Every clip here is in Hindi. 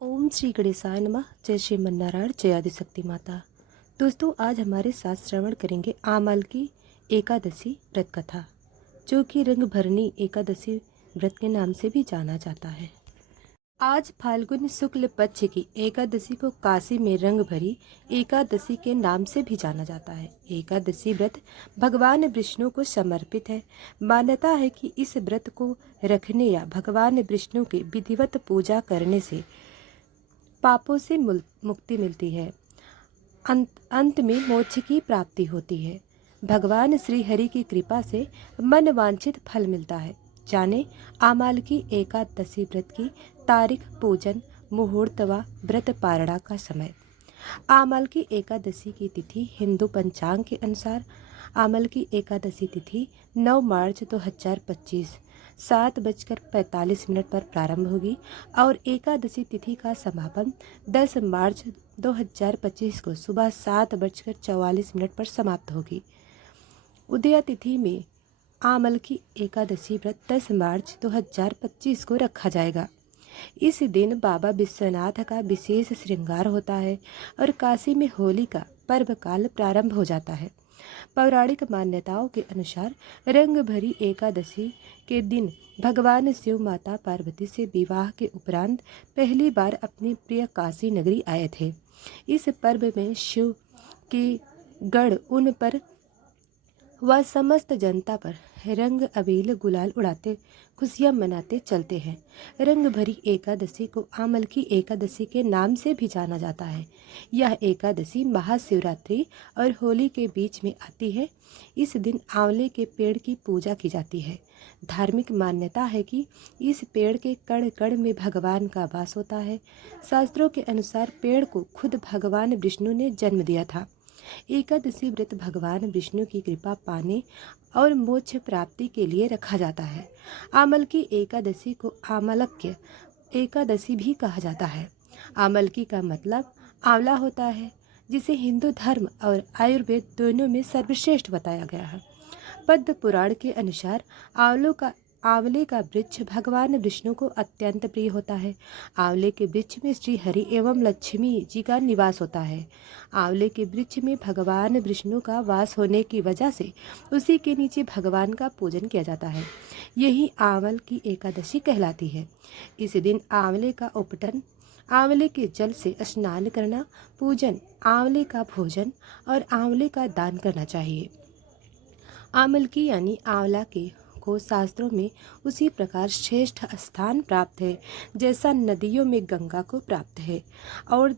ओम श्री गणेशाय नमः। जय श्री मन्नारायण, जय आदिशक्ति माता। दोस्तों, आज हमारे साथ श्रवण करेंगे आमल की एकादशी व्रत कथा, जो कि रंग भरनी एकादशी व्रत के नाम से भी जाना जाता है। आज फाल्गुन शुक्ल पक्ष की एकादशी को काशी में रंग भरी एकादशी के नाम से भी जाना जाता है। एकादशी व्रत भगवान विष्णु को समर्पित है। मान्यता है कि इस व्रत को रखने या भगवान विष्णु की विधिवत पूजा करने से पापों से मुक्ति मिलती है। अंत में मोक्ष की प्राप्ति होती है। भगवान श्री हरि की कृपा से मन वांछित फल मिलता है। जाने आमाल की एकादशी व्रत की तारीख, पूजन मुहूर्त व व्रत पारणा का समय। आमल की एकादशी की तिथि हिंदू पंचांग के अनुसार आमल की एकादशी तिथि 9 मार्च 2025 7:45 पर प्रारंभ होगी और एकादशी तिथि का समापन 10 मार्च 2025 को सुबह 7:44 पर समाप्त होगी। उदया तिथि में आमल की एकादशी व्रत 10 मार्च 2025 को रखा जाएगा। इस दिन बाबा विश्वनाथ का विशेष श्रृंगार होता है और काशी में होली का पर्व काल प्रारंभ हो जाता है। पौराणिक मान्यताओं के अनुसार रंग भरी एकादशी के दिन भगवान शिव माता पार्वती से विवाह के उपरांत पहली बार अपनी प्रिय काशी नगरी आए थे। इस पर्व में शिव के गण उन पर व समस्त जनता पर रंग अबीर गुलाल उड़ाते खुशियां मनाते चलते हैं। रंग भरी एकादशी को आमल की एकादशी के नाम से भी जाना जाता है। यह एकादशी महाशिवरात्रि और होली के बीच में आती है। इस दिन आंवले के पेड़ की पूजा की जाती है। धार्मिक मान्यता है कि इस पेड़ के कण कण में भगवान का वास होता है। शास्त्रों के अनुसार पेड़ को खुद भगवान विष्णु ने जन्म दिया था। एकादशी व्रत भगवान विष्णु की कृपा पाने और मोक्ष प्राप्ति के लिए रखा जाता है। आमल की एकादशी को आमलक्य एकादशी भी कहा जाता है। आमलकी का मतलब आंवला होता है, जिसे हिंदू धर्म और आयुर्वेद दोनों में सर्वश्रेष्ठ बताया गया है। पद्म पुराण के अनुसार आंवले का वृक्ष भगवान विष्णु को अत्यंत प्रिय होता है। आंवले के वृक्ष में श्री हरि एवं लक्ष्मी जी का निवास होता है। आंवले के वृक्ष में भगवान विष्णु का वास होने की वजह से उसी के नीचे भगवान का पूजन किया जाता है। यही आंवल की एकादशी कहलाती है। इस दिन आंवले का उपटन, आंवले के जल से स्नान करना, पूजन, आंवले का भोजन और आंवले का दान करना चाहिए। आमल की यानी आंवला के को शास्त्रों में उसी प्रकार श्रेष्ठ स्थान प्राप्त है जैसा नदियों में गंगा को प्राप्त है और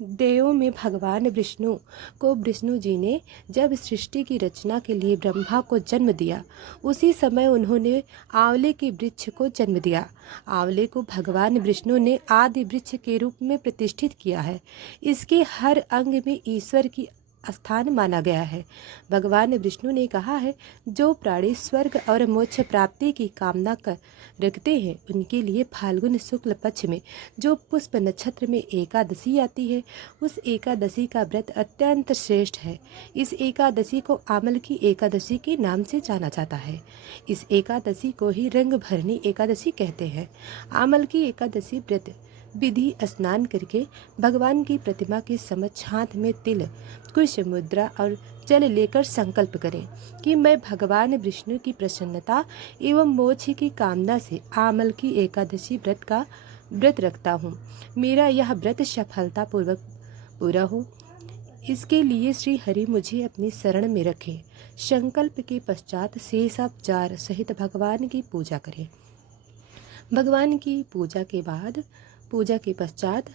देवों में भगवान विष्णु को विष्णु जी ने जब सृष्टि की रचना के लिए ब्रह्मा को जन्म दिया, उसी समय उन्होंने आंवले के वृक्ष को जन्म दिया। आंवले को भगवान विष्णु ने आदि वृक्ष के रूप में प्रतिष्ठित किया है। इसके हर अंग में ईश्वर की स्थान माना गया है। भगवान विष्णु ने कहा है, जो प्राणी स्वर्ग और मोक्ष प्राप्ति की कामना कर रखते हैं, उनके लिए फाल्गुन शुक्ल पक्ष में जो पुष्प नक्षत्र में एकादशी आती है, उस एकादशी का व्रत अत्यंत श्रेष्ठ है। इस एकादशी को आमल की एकादशी के नाम से जाना जाता है। इस एकादशी को ही रंग भरनी एकादशी कहते हैं। आमल की एकादशी व्रत विधि स्नान करके भगवान की प्रतिमा के समक्ष हाथ में तिल, कुश मुद्रा और जल लेकर संकल्प करें कि मैं भगवान विष्णु की प्रसन्नता एवं मोक्ष की कामना से आमल की एकादशी व्रत रखता हूँ। मेरा यह व्रत सफलतापूर्वक पूरा हो, इसके लिए श्री हरि मुझे अपनी शरण में रखें। संकल्प के पश्चात शेषावजार सहित भगवान की पूजा करें। भगवान की पूजा के पश्चात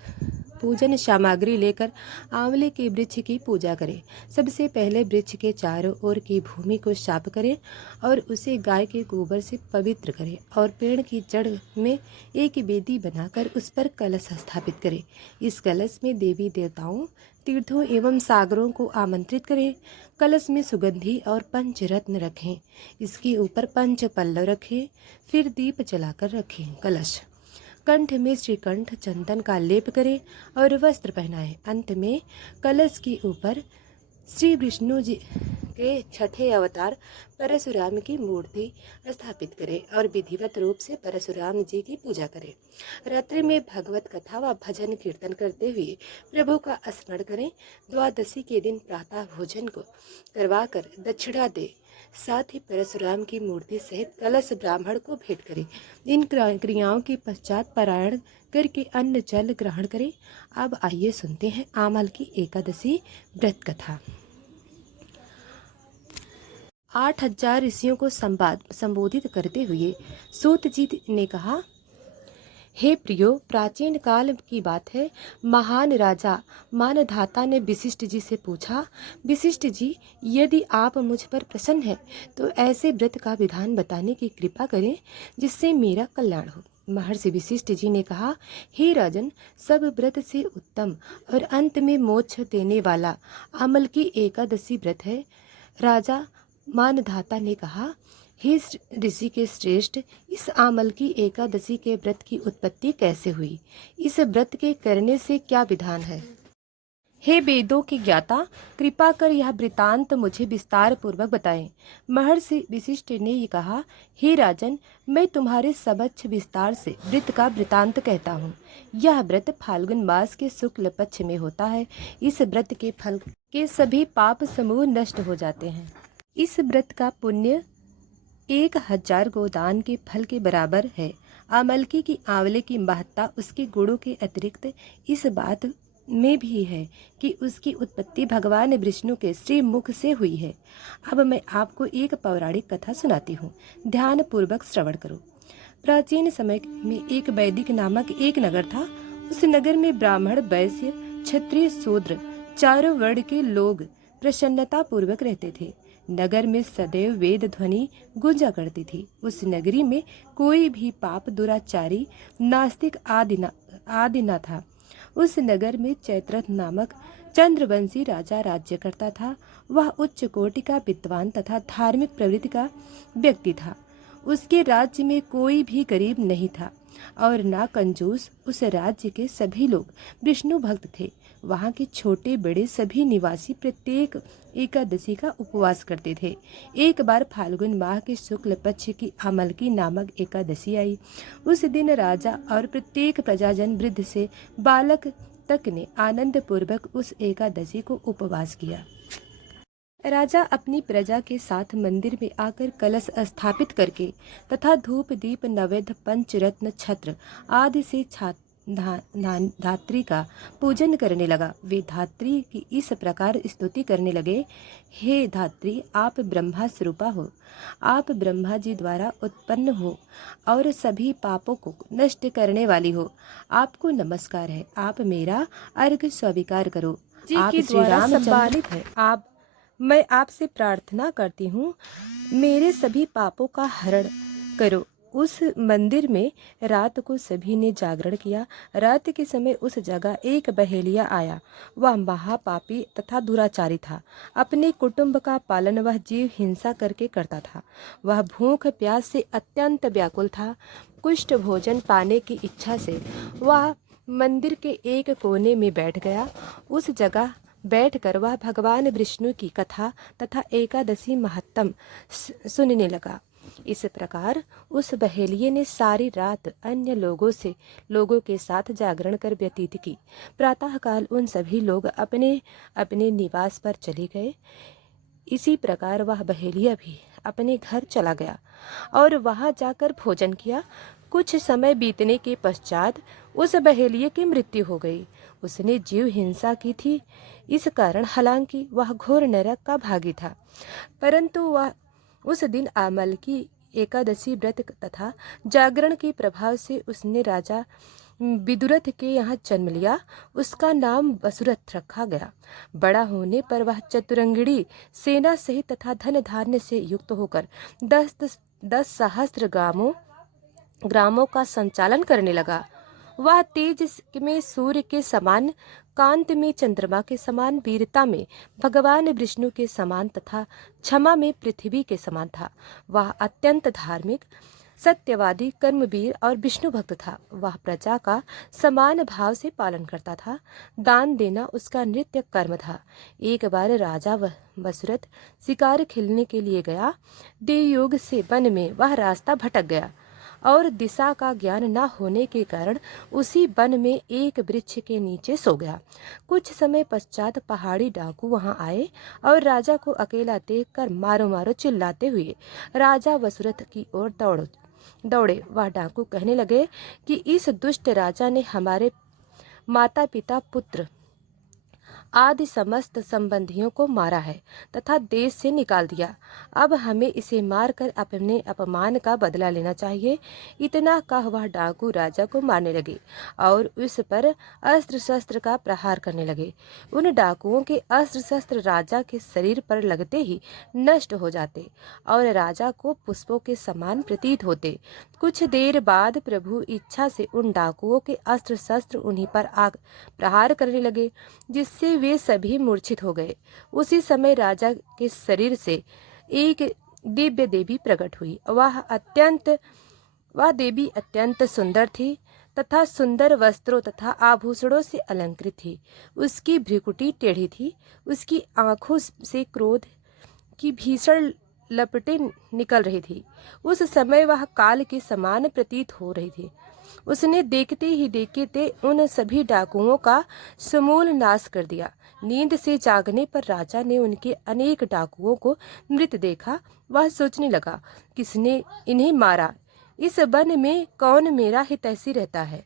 पूजन सामग्री लेकर आंवले के वृक्ष की पूजा करें। सबसे पहले वृक्ष के चारों ओर की भूमि को साफ करें और उसे गाय के गोबर से पवित्र करें और पेड़ की जड़ में एक वेदी बनाकर उस पर कलश स्थापित करें। इस कलश में देवी देवताओं, तीर्थों एवं सागरों को आमंत्रित करें। कलश में सुगंधी और पंचरत्न रखें। इसके ऊपर पंच पल्लव रखें, फिर दीप जलाकर रखें। कलश कंठ में श्रीकंठ चंदन का लेप करें और वस्त्र पहनाएं। अंत में कलश के ऊपर श्री विष्णु जी के छठे अवतार परशुराम की मूर्ति स्थापित करें और विधिवत रूप से परशुराम जी की पूजा करें। रात्रि में भगवत कथा व भजन कीर्तन करते हुए प्रभु का स्मरण करें। द्वादशी के दिन प्रातः भोजन को करवाकर दक्षिणा दे। साथ ही परशुराम की मूर्ति सहित कलश ब्राह्मण को भेंट करें। इन क्रियाओं के पश्चात पारायण करके अन्न जल ग्रहण करें। अब आइए सुनते हैं आमल की एकादशी व्रत कथा। 8,000 ऋषियों को संबोधित करते हुए सूत जी ने कहा, हे प्रियो, प्राचीन काल की बात है। महान राजा मानधाता ने वशिष्ठ जी से पूछा, वशिष्ठ जी, यदि आप मुझ पर प्रसन्न हैं तो ऐसे व्रत का विधान बताने की कृपा करें जिससे मेरा कल्याण हो। महर्षि वशिष्ठ जी ने कहा, हे राजन, सब व्रत से उत्तम और अंत में मोक्ष देने वाला अमल की एकादशी व्रत है। राजा मानधाता ने कहा, हे ऋषि के श्रेष्ठ, इस आमल की एकादशी के व्रत की उत्पत्ति कैसे हुई? इस व्रत के करने से क्या विधान है? हे वेदों के ज्ञाता, कृपा कर यह वृतांत मुझे विस्तार पूर्वक बताएं। महर्षि वशिष्ठ ने कहा, हे राजन, मैं तुम्हारे समक्ष विस्तार से व्रत का वृतांत कहता हूँ। यह व्रत फाल्गुन मास के शुक्ल पक्ष में होता है। इस व्रत के फल के सभी पाप समूह नष्ट हो जाते हैं। इस व्रत का पुण्य 1,000 गोदान के फल के बराबर है। आमलकी की आंवले की महत्ता उसके गुणों के अतिरिक्त इस बात में भी है कि उसकी उत्पत्ति भगवान विष्णु के श्री मुख से हुई है। अब मैं आपको एक पौराणिक कथा सुनाती हूँ, ध्यान पूर्वक श्रवण करो। प्राचीन समय में एक वैदिक नामक एक नगर था। उस नगर में ब्राह्मण, वैश्य, क्षत्रिय, शूद्र चारों वर्ण के लोग प्रसन्नता पूर्वक रहते थे। नगर में सदैव वेद ध्वनि गूंजा करती थी। उस नगरी में कोई भी पाप, दुराचारी, नास्तिक आदि न था। उस नगर में चैत्रथ नामक चंद्रवंशी राजा राज्य करता था। वह उच्च कोटि का विद्वान तथा धार्मिक प्रवृत्ति का व्यक्ति था। उसके राज्य में कोई भी गरीब नहीं था और ना कंजूस। उस राज्य के सभी लोग विष्णु भक्त थे। वहाँ के छोटे बड़े सभी निवासी प्रत्येक एकादशी का उपवास करते थे। एक बार फाल्गुन माह के शुक्ल पक्ष की आमलकी नामक एकादशी आई। उस दिन राजा और प्रत्येक प्रजाजन, वृद्ध से बालक तक ने आनंद पूर्वक उस एकादशी को उपवास किया। राजा अपनी प्रजा के साथ मंदिर में आकर कलश स्थापित करके तथा धूप दीप नैवेद्य पंचरत्न छत्र आदि से धात्री का पूजन करने लगा। वे धात्री की इस प्रकार स्तुति करने लगे, हे धात्री, आप ब्रह्मा स्वरूपा हो, आप ब्रह्मा जी द्वारा उत्पन्न हो और सभी पापों को नष्ट करने वाली हो। आपको नमस्कार है, आप मेरा अर्घ्य स्वीकार करो। आप श्री राम सम्मानित है। मैं आपसे प्रार्थना करती हूँ, मेरे सभी पापों का हरण करो। उस मंदिर में रात को सभी ने जागरण किया। रात के समय उस जगह एक बहेलिया आया। वह महापापी तथा दुराचारी था। अपने कुटुंब का पालन वह जीव हिंसा करके करता था। वह भूख प्यास से अत्यंत व्याकुल था। कुष्ठ भोजन पाने की इच्छा से वह मंदिर के एक कोने में बैठ गया। उस जगह बैठकर वह भगवान विष्णु की कथा तथा एकादशी महात्म सुनने लगा। इस प्रकार उस बहेलिये ने सारी रात अन्य लोगों के साथ जागरण कर व्यतीत की। प्रातःकाल उन सभी लोग अपने अपने निवास पर चले गए। इसी प्रकार वह बहेलिया भी अपने घर चला गया और वहां जाकर भोजन किया। कुछ समय बीतने के पश्चात उस बहेलिये की मृत्यु हो गई। उसने जीव हिंसा की थी। इस कारण हालांकि वह घोर नरक का भागी था, परंतु वह उस दिन आमल की एकादशी व्रत तथा जागरण के प्रभाव से उसने राजा विदुरथ के यहाँ जन्म लिया। उसका नाम वसुरथ रखा गया। बड़ा होने पर वह चतुरंगिणी सेना सहित तथा धन धान्य से युक्त होकर 10 सहस्त्र ग्रामों का संचालन करने लगा। वह तेज में सूर्य के समान, कांत में चंद्रमा के समान, वीरता में भगवान विष्णु के समान तथा क्षमा में पृथ्वी के समान था। वह अत्यंत धार्मिक, सत्यवादी, कर्मवीर और विष्णु भक्त था। वह प्रजा का समान भाव से पालन करता था। दान देना उसका नित्य कर्म था। एक बार राजा वसुरथ शिकार खेलने के लिए गया। देवयोग से वन में वह रास्ता भटक गया और दिशा का ज्ञान न होने के कारण उसी वन में एक वृक्ष के नीचे सो गया। कुछ समय पश्चात पहाड़ी डाकू वहां आए और राजा को अकेला देखकर मारो मारो चिल्लाते हुए राजा वसुरथ की ओर दौड़े। वह डाकू कहने लगे कि इस दुष्ट राजा ने हमारे माता पिता पुत्र आदि समस्त संबंधियों को मारा है तथा देश से निकाल दिया। अब हमें इसे मारकर अपने अपमान का बदला लेना चाहिए। इतना कह वह डाकू राजा को मारने लगे और उस पर अस्त्र शस्त्र का प्रहार करने लगे। उन डाकुओं के अस्त्र शस्त्र राजा के शरीर पर लगते ही नष्ट हो जाते और राजा को पुष्पों के समान प्रतीत होते। कुछ देर बाद प्रभु इच्छा से उन डाकुओं के अस्त्र शस्त्र उन्हीं पर आग प्रहार करने लगे, जिससे वे सभी मूर्छित हो गए। उसी समय राजा के शरीर से एक दिव्य देवी प्रकट हुई। वह देवी अत्यंत सुंदर थी तथा सुंदर वस्त्रों तथा आभूषणों से अलंकृत थी। उसकी भ्रुकुटी टेढ़ी थी। उसकी आंखों से क्रोध की भीषण लपटें निकल रही थी। उस समय वह काल के समान प्रतीत हो रही थी। उसने देखते ही देखते उन सभी डाकुओं का समूल नाश कर दिया। नींद से जागने पर राजा ने उनके अनेक डाकुओं को मृत देखा। वह सोचने लगा, किसने इन्हें मारा? इस वन में कौन मेरा हितैषी रहता है?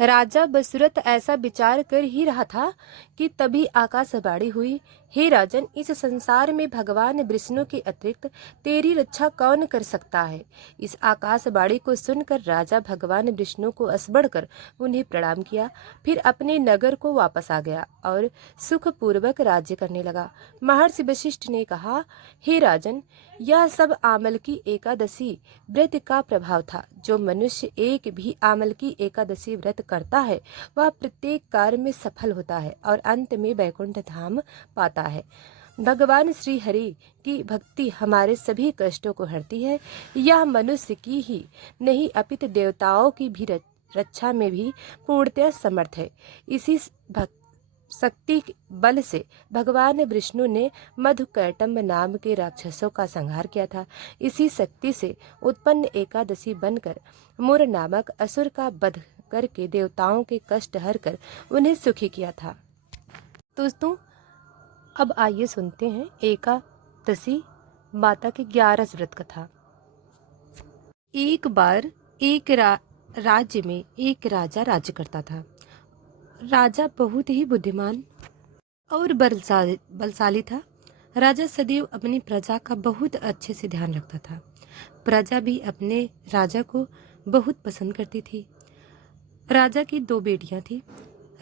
राजा बसुरत ऐसा विचार कर ही रहा था कि तभी आकाशवाणी हुई, हे राजन, इस संसार में भगवान विष्णु के अतिरिक्त तेरी रक्षा कौन कर सकता है? इस आकाशवाणी को सुनकर राजा भगवान विष्णु को स्मरण कर उन्हें प्रणाम किया। फिर अपने नगर को वापस आ गया और सुखपूर्वक राज्य करने लगा। महर्षि वशिष्ठ ने कहा, हे राजन, यह सब आमल की एकादशी व्रत का प्रभाव था। जो मनुष्य एक भी आमल की एकादशी व्रत करता है वह प्रत्येक कार्य में सफल होता है और अंत में वैकुंठ धाम पाता है। भगवान श्री हरि की भक्ति हमारे सभी कष्टों को हरती है। यह मनुष्य की ही नहीं अपितु देवताओं की भी रक्षा में भी पूर्णतः समर्थ है। इसी शक्ति बल से भगवान विष्णु ने मधुकैटम्ब नाम के राक्षसों का संहार किया था। इसी शक्ति से उत्पन्न एकादशी बनकर मुर नामक असुर का वध करके देवताओं के कष्ट हर कर उन्हें सुखी किया था। दोस्तों, अब आइए सुनते हैं एकादशी माता की 11 व्रत कथा। एक बार एक राज्य में एक राजा राज्य करता था। राजा बहुत ही बुद्धिमान और बलशाली था। राजा सदैव अपनी प्रजा का बहुत अच्छे से ध्यान रखता था। प्रजा भी अपने राजा को बहुत पसंद करती थी। राजा की 2 बेटियां थी।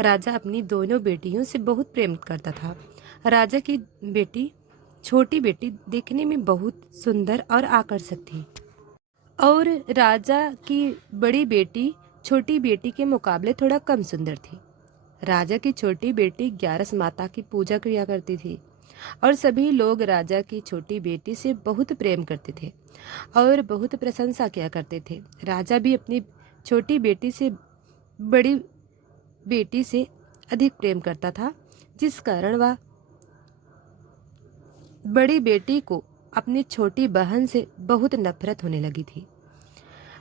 राजा अपनी दोनों बेटियों से बहुत प्रेम करता था। राजा की छोटी बेटी देखने में बहुत सुंदर और आकर्षक थी और राजा की बड़ी बेटी छोटी बेटी के मुकाबले थोड़ा कम सुंदर थी। राजा की छोटी बेटी 11 माता की पूजा किया करती थी और सभी लोग राजा की छोटी बेटी से बहुत प्रेम करते थे और बहुत प्रशंसा किया करते थे। राजा भी अपनी छोटी बेटी से बड़ी बेटी से अधिक प्रेम करता था, जिस कारण वह बड़ी बेटी को अपनी छोटी बहन से बहुत नफरत होने लगी थी।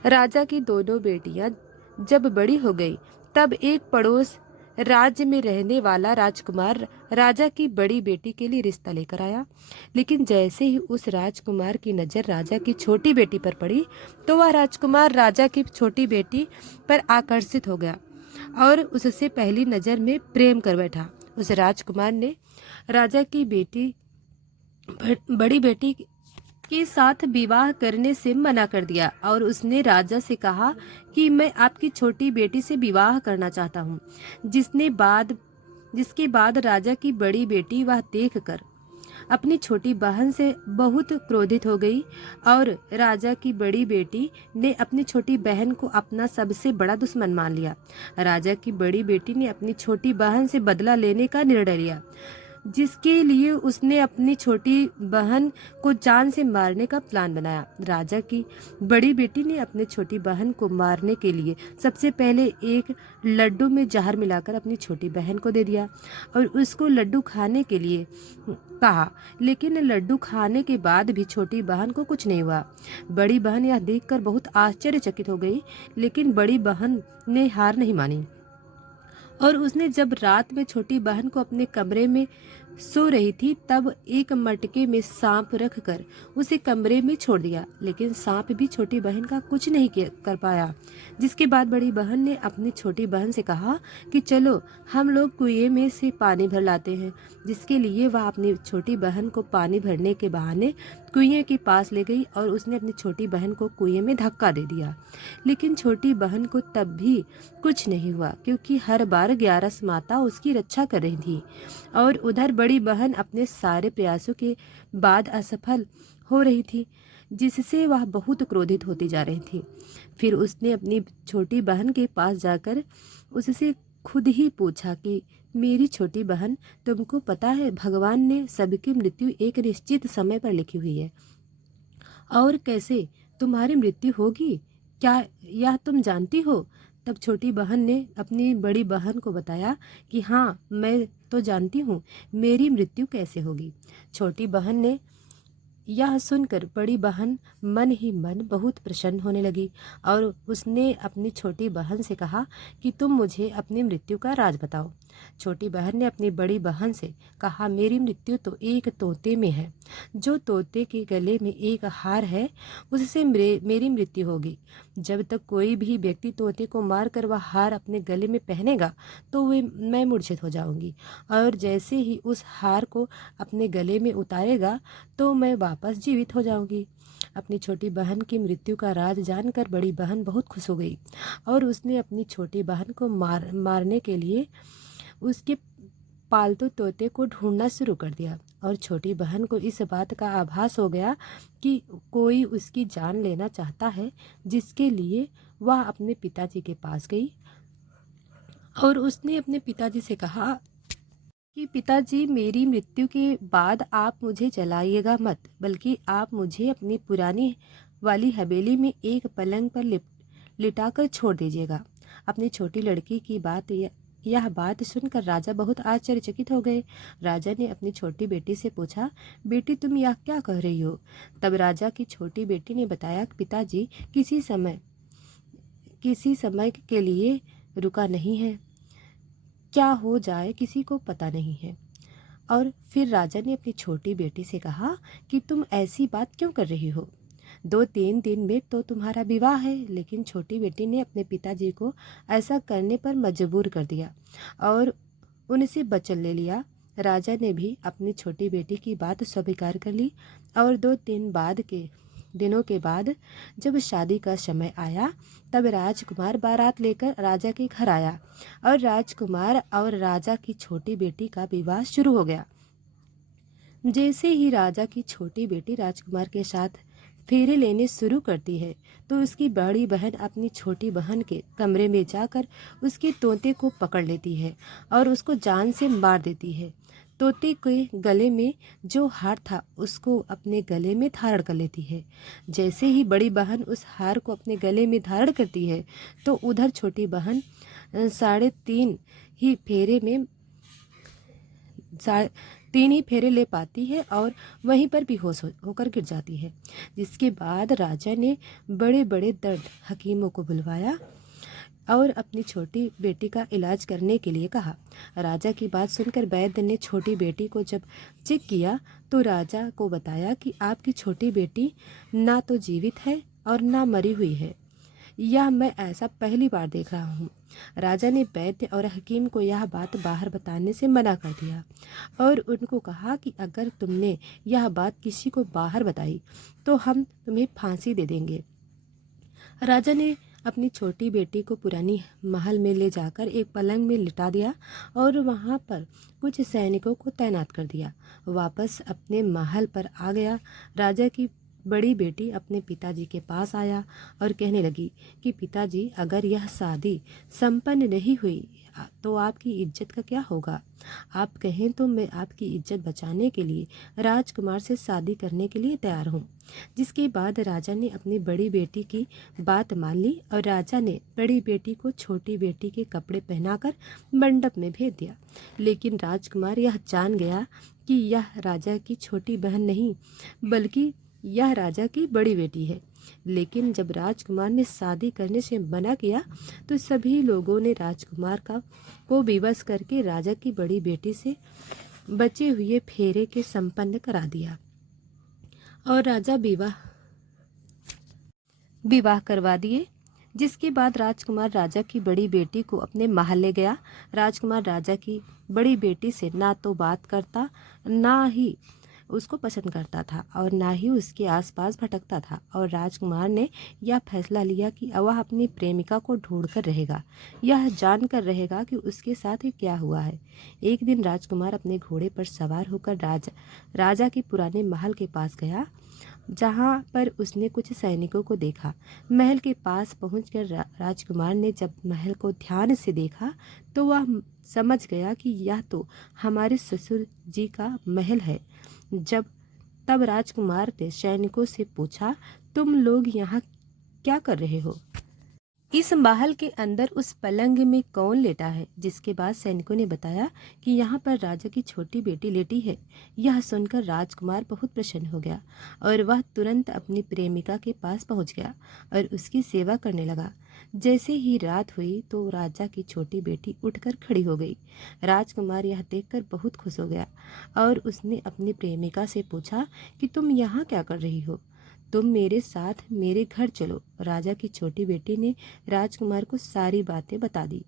राजा की दोनों बेटियां जब बड़ी हो गई तब एक पड़ोस राज्य में रहने वाला राजकुमार राजा की बड़ी बेटी के लिए रिश्ता लेकर आया। लेकिन जैसे ही उस राजकुमार की नज़र राजा की छोटी बेटी पर पड़ी तो वह राजकुमार राजा की छोटी बेटी पर आकर्षित हो गया और उससे पहली नज़र में प्रेम कर बैठा। उस राजकुमार ने राजा की बड़ी बेटी के साथ विवाह करने से मना कर दिया और उसने राजा से कहा कि मैं आपकी छोटी बेटी से विवाह करना चाहता हूँ। जिसके बाद राजा की बड़ी बेटी वह देखकर अपनी छोटी बहन से बहुत क्रोधित हो गई और राजा की बड़ी बेटी ने अपनी छोटी बहन को अपना सबसे बड़ा दुश्मन मान लिया। राजा की बड़ी बेटी ने अपनी छोटी बहन से बदला लेने का निर्णय लिया। जिसके लिए उसने अपनी छोटी बहन को जान से मारने का प्लान बनाया। राजा की बड़ी बेटी ने अपनी छोटी बहन को मारने के लिए सबसे पहले एक लड्डू में जहर मिलाकर अपनी छोटी बहन को दे दिया और उसको लड्डू खाने के लिए कहा, लेकिन लड्डू खाने के बाद भी छोटी बहन को कुछ नहीं हुआ। बड़ी बहन यह देखकर बहुत आश्चर्यचकित हो गई, लेकिन बड़ी बहन ने हार नहीं मानी और उसने जब रात में छोटी बहन को अपने कमरे में सो रही थी तब एक मटके में सांप रखकर उसे कमरे में छोड़ दिया, लेकिन सांप भी छोटी बहन का कुछ नहीं कर पाया। जिसके बाद बड़ी बहन ने अपनी छोटी बहन से कहा कि चलो हम लोग कुएं में से पानी भर लाते हैं, जिसके लिए वह अपनी छोटी बहन को पानी भरने के बहाने कुएं के पास ले गई और उसने अपनी छोटी बहन को कुएं में धक्का दे दिया। लेकिन छोटी बहन को तब भी कुछ नहीं हुआ, क्योंकि हर बार ग्यारस माता उसकी रक्षा कर रही थी और उधर बड़ी बहन अपने सारे प्रयासों के बाद असफल हो रही थी, जिससे वह बहुत क्रोधित होती जा रही थी। फिर उसने अपनी छोटी बहन के पास जाकर उससे खुद ही पूछा कि मेरी छोटी बहन, तुमको पता है भगवान ने सबकी मृत्यु एक निश्चित समय पर लिखी हुई है और कैसे तुम्हारी मृत्यु होगी, क्या यह तुम जानती हो? तब छोटी बहन ने अपनी बड़ी बहन को बताया कि हाँ, मैं तो जानती हूँ मेरी मृत्यु कैसे होगी। छोटी बहन ने यह सुनकर बड़ी बहन मन ही मन बहुत प्रसन्न होने लगी और उसने अपनी छोटी बहन से कहा कि तुम मुझे अपनी मृत्यु का राज बताओ। छोटी बहन ने अपनी बड़ी बहन से कहा, मेरी मृत्यु तो एक तोते में है। जो तोते के गले में एक हार है उससे मेरी मृत्यु होगी। जब तक कोई भी व्यक्ति तोते को मारकर वह हार अपने गले में पहनेगा तो मैं मूर्छित हो जाऊंगी और जैसे ही उस हार को अपने गले में उतारेगा तो मैं वापस जीवित हो जाऊंगी। अपनी छोटी बहन की मृत्यु का राज जानकर बड़ी बहन बहुत खुश हो गई और उसने अपनी छोटी बहन को मारने के लिए उसके पालतू तोते को ढूंढना शुरू कर दिया और छोटी बहन को इस बात का आभास हो गया कि कोई उसकी जान लेना चाहता है, जिसके लिए वह अपने पिताजी के पास गई और उसने अपने पिताजी से कहा कि पिताजी, मेरी मृत्यु के बाद आप मुझे जलाइएगा मत, बल्कि आप मुझे अपनी पुरानी वाली हवेली में एक पलंग पर लिटाकर छोड़ दीजिएगा। अपनी छोटी लड़की की यह बात सुनकर राजा बहुत आश्चर्यचकित हो गए। राजा ने अपनी छोटी बेटी से पूछा, बेटी तुम यह क्या कह रही हो? तब राजा की छोटी बेटी ने बताया, पिताजी किसी समय के लिए रुका नहीं है, क्या हो जाए किसी को पता नहीं है। और फिर राजा ने अपनी छोटी बेटी से कहा कि तुम ऐसी बात क्यों कर रही हो? 2-3 दिन में तो तुम्हारा विवाह है। लेकिन छोटी बेटी ने अपने पिताजी को ऐसा करने पर मजबूर कर दिया और उनसे वचन ले लिया। राजा ने भी अपनी छोटी बेटी की बात स्वीकार कर ली और 2-3 दिनों के बाद जब शादी का समय आया तब राजकुमार बारात लेकर राजा के घर आया और राजकुमार और राजा की छोटी बेटी का विवाह शुरू हो गया। जैसे ही राजा की छोटी बेटी राजकुमार के साथ फेरे लेने शुरू करती है तो उसकी बड़ी बहन अपनी छोटी बहन के कमरे में जाकर उसके तोते को पकड़ लेती है और उसको जान से मार देती है। तोते के गले में जो हार था उसको अपने गले में धारण कर लेती है। जैसे ही बड़ी बहन उस हार को अपने गले में धारण करती है तो उधर छोटी बहन 3.5 ही फेरे में 3 ही फेरे ले पाती है और वहीं पर बेहोश होकर गिर जाती है। जिसके बाद राजा ने बड़े बड़े दर्द हकीमों को बुलवाया और अपनी छोटी बेटी का इलाज करने के लिए कहा। राजा की बात सुनकर वैद्य ने छोटी बेटी को जब चेक किया तो राजा को बताया कि आपकी छोटी बेटी ना तो जीवित है और ना मरी हुई है। यह मैं ऐसा पहली बार देख रहा हूँ। राजा ने वैद्य और हकीम को यह बात बाहर बताने से मना कर दिया और उनको कहा कि अगर तुमने यह बात किसी को बाहर बताई तो हम तुम्हें फांसी दे देंगे। राजा ने अपनी छोटी बेटी को पुरानी महल में ले जाकर एक पलंग में लिटा दिया और वहाँ पर कुछ सैनिकों को तैनात कर दिया। वापस अपने महल पर आ गया। राजा की बड़ी बेटी अपने पिताजी के पास आया और कहने लगी कि पिताजी, अगर यह शादी संपन्न नहीं हुई तो आपकी इज्जत का क्या होगा? आप कहें तो मैं आपकी इज्जत बचाने के लिए राजकुमार से शादी करने के लिए तैयार हूँ। जिसके बाद राजा ने अपनी बड़ी बेटी की बात मान ली और राजा ने बड़ी बेटी को छोटी बेटी के कपड़े पहनाकर मंडप में भेज दिया। लेकिन राजकुमार यह जान गया कि यह राजा की छोटी बहन नहीं, बल्कि यह राजा की बड़ी बेटी है। लेकिन जब राजकुमार ने शादी करने से मना किया तो सभी लोगों ने राजकुमार को विवश करके राजा की बड़ी बेटी से बचे हुए फेरे के संपन्न करा दिया और राजा विवाह करवा दिए। जिसके बाद राजकुमार राजा की बड़ी बेटी को अपने महल ले गया। राजकुमार राजा की बड़ी बेटी से ना तो बात करता, ना ही उसको पसंद करता था और ना ही उसके आसपास भटकता था। और राजकुमार ने यह फैसला लिया कि वह अपनी प्रेमिका को ढूंढकर रहेगा, यह जानकर रहेगा कि उसके साथ क्या हुआ है। एक दिन राजकुमार अपने घोड़े पर सवार होकर राजा के पुराने महल के पास गया, जहाँ पर उसने कुछ सैनिकों को देखा। महल के पास पहुंचकर राजकुमार ने जब महल को ध्यान से देखा तो वह समझ गया कि यह तो हमारे ससुर जी का महल है। तब राजकुमार ने सैनिकों से पूछा, तुम लोग यहाँ क्या कर रहे हो? इस महल के अंदर उस पलंग में कौन लेटा है? जिसके बाद सैनिकों ने बताया कि यहाँ पर राजा की छोटी बेटी लेटी है। यह सुनकर राजकुमार बहुत प्रसन्न हो गया और वह तुरंत अपनी प्रेमिका के पास पहुँच गया और उसकी सेवा करने लगा। जैसे ही रात हुई तो राजा की छोटी बेटी उठकर खड़ी हो गई। राजकुमार यह देखकर बहुत खुश हो गया और उसने अपनी प्रेमिका से पूछा कि तुम यहाँ क्या कर रही हो? तुम मेरे साथ मेरे घर चलो। राजा की छोटी बेटी ने राजकुमार को सारी बातें बता दी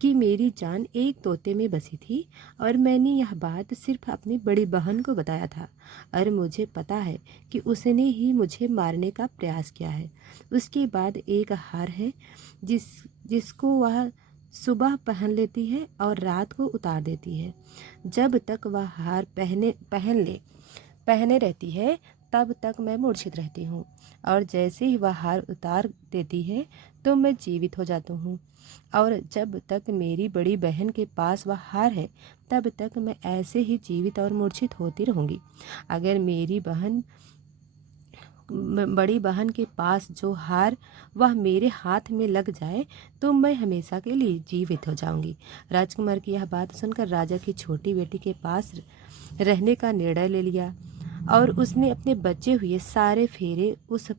कि मेरी जान एक तोते में बसी थी और मैंने यह बात सिर्फ अपनी बड़ी बहन को बताया था और मुझे पता है कि उसने ही मुझे मारने का प्रयास किया है। उसके बाद एक हार है जिसको वह सुबह पहन लेती है और रात को उतार देती है। जब तक वह हार पहने रहती है तब तक मैं मूर्छित रहती हूँ और जैसे ही वह हार उतार देती है तो मैं जीवित हो जाती हूँ। और जब तक मेरी बड़ी बहन के पास वह हार है तब तक मैं ऐसे ही जीवित और मूर्छित होती रहूँगी। अगर मेरी बड़ी बहन के पास जो हार वह मेरे हाथ में लग जाए तो मैं हमेशा के लिए जीवित हो जाऊंगी। राजकुमार की यह बात सुनकर राजा की छोटी बेटी के पास रहने का निर्णय ले लिया और उसने अपने बचे हुए सारे फेरे उस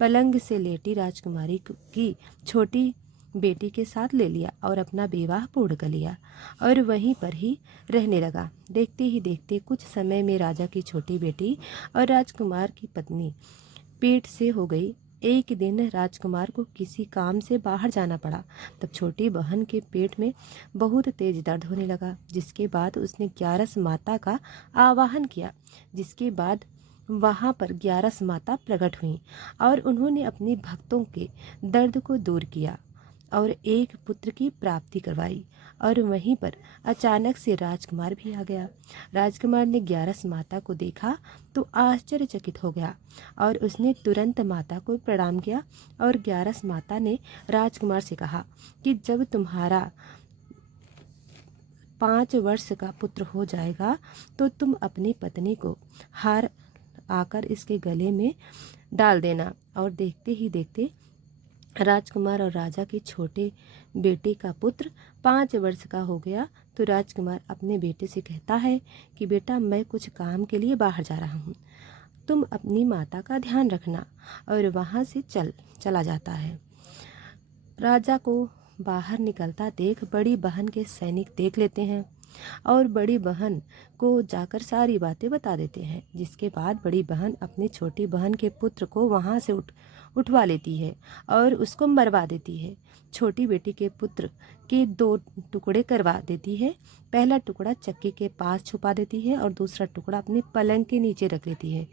पलंग से लेटी राजकुमारी की छोटी बेटी के साथ ले लिया और अपना विवाह पूर्ण कर लिया और वहीं पर ही रहने लगा। देखते ही देखते कुछ समय में राजा की छोटी बेटी और राजकुमार की पत्नी पेट से हो गई। एक दिन राजकुमार को किसी काम से बाहर जाना पड़ा। तब छोटी बहन के पेट में बहुत तेज दर्द होने लगा। जिसके बाद उसने 11 माता का आवाहन किया। जिसके बाद वहाँ पर 11 माता प्रकट हुईं और उन्होंने अपने भक्तों के दर्द को दूर किया और एक पुत्र की प्राप्ति करवाई। और वहीं पर अचानक से राजकुमार भी आ गया। राजकुमार ने 11 माता को देखा तो आश्चर्यचकित हो गया और उसने तुरंत माता को प्रणाम किया। और 11 माता ने राजकुमार से कहा कि जब तुम्हारा 5 वर्ष का पुत्र हो जाएगा तो तुम अपनी पत्नी को हार आकर इसके गले में डाल देना। और देखते ही देखते राजकुमार और राजा के छोटे बेटे का पुत्र 5 वर्ष का हो गया। तो राजकुमार अपने बेटे से कहता है कि बेटा, मैं कुछ काम के लिए बाहर जा रहा हूँ, तुम अपनी माता का ध्यान रखना। और वहाँ से चला जाता है। राजा को बाहर निकलता देख बड़ी बहन के सैनिक देख लेते हैं और बड़ी बहन को जाकर सारी बातें बता देते हैं। जिसके बाद बड़ी बहन अपनी छोटी बहन के पुत्र को वहाँ से उठवा लेती है और उसको मरवा देती है। छोटी बेटी के पुत्र के 2 टुकड़े करवा देती है। पहला टुकड़ा चक्की के पास छुपा देती है और दूसरा टुकड़ा अपनी पलंग के नीचे रख लेती है।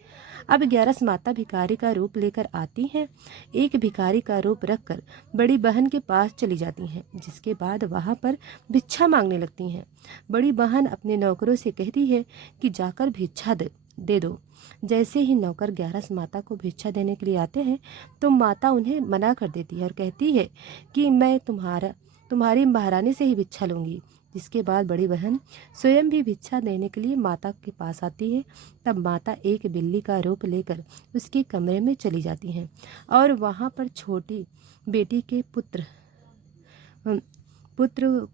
अब 11 माता भिखारी का रूप लेकर आती हैं। एक भिखारी का रूप रखकर बड़ी बहन के पास चली जाती हैं। जिसके बाद वहाँ पर भिक्षा मांगने लगती हैं। बड़ी बहन अपने नौकरों से कहती है कि जाकर भिक्षा दे दो। जैसे ही नौकर ग्यारस माता को भिक्षा देने के लिए आते हैं तो माता उन्हें मना कर देती है और कहती है कि मैं तुम्हारी महारानी से ही भिक्षा लूँगी। जिसके बाद बड़ी बहन स्वयं भी भिक्षा देने के लिए माता के पास आती है। तब माता एक बिल्ली का रूप लेकर उसके कमरे में चली जाती हैं और वहाँ पर छोटी बेटी के पुत्र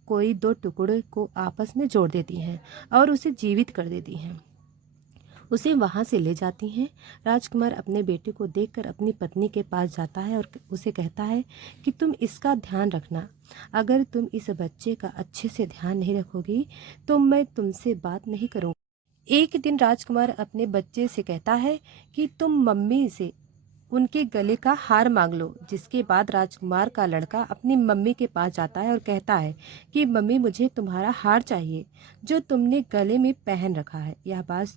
कोई दो टुकड़े को आपस में जोड़ देती हैं और उसे जीवित कर देती हैं। उसे वहाँ से ले जाती हैं। राजकुमार अपने बेटे को देखकर अपनी पत्नी के पास जाता है और उसे कहता है कि तुम इसका ध्यान रखना। अगर तुम इस बच्चे का अच्छे से ध्यान नहीं रखोगी तो मैं तुमसे बात नहीं करूँगा। एक दिन राजकुमार अपने बच्चे से कहता है कि तुम मम्मी से उनके गले का हार मांग लो। जिसके बाद राजकुमार का लड़का अपनी मम्मी के पास जाता है और कहता है कि मम्मी मुझे तुम्हारा हार चाहिए जो तुमने गले में पहन रखा है। यह बात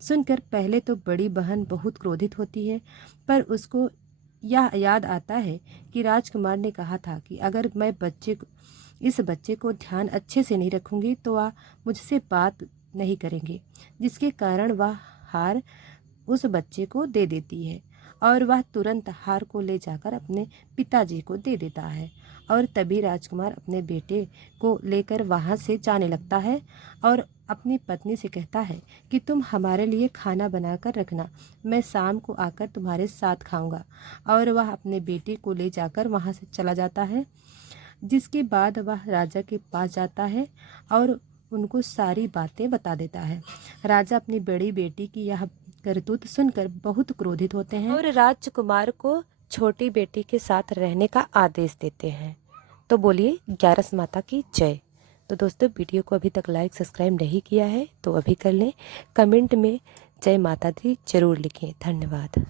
सुनकर पहले तो बड़ी बहन बहुत क्रोधित होती है, पर उसको यह याद आता है कि राजकुमार ने कहा था कि अगर मैं इस बच्चे को ध्यान अच्छे से नहीं रखूंगी तो वह मुझसे बात नहीं करेंगे। जिसके कारण वह हार उस बच्चे को दे देती है और वह तुरंत हार को ले जाकर अपने पिताजी को दे देता है। और तभी राजकुमार अपने बेटे को लेकर वहाँ से जाने लगता है और अपनी पत्नी से कहता है कि तुम हमारे लिए खाना बनाकर रखना, मैं शाम को आकर तुम्हारे साथ खाऊंगा। और वह अपने बेटे को ले जाकर वहाँ से चला जाता है। जिसके बाद वह राजा के पास जाता है और उनको सारी बातें बता देता है। राजा अपनी बड़ी बेटी की यह करतूत सुनकर बहुत क्रोधित होते हैं और राजकुमार को छोटी बेटी के साथ रहने का आदेश देते हैं। तो बोलिए ग्यारस माता की जय। तो दोस्तों वीडियो को अभी तक लाइक सब्सक्राइब नहीं किया है तो अभी कर लें। कमेंट में जय माता दी जरूर लिखें। धन्यवाद।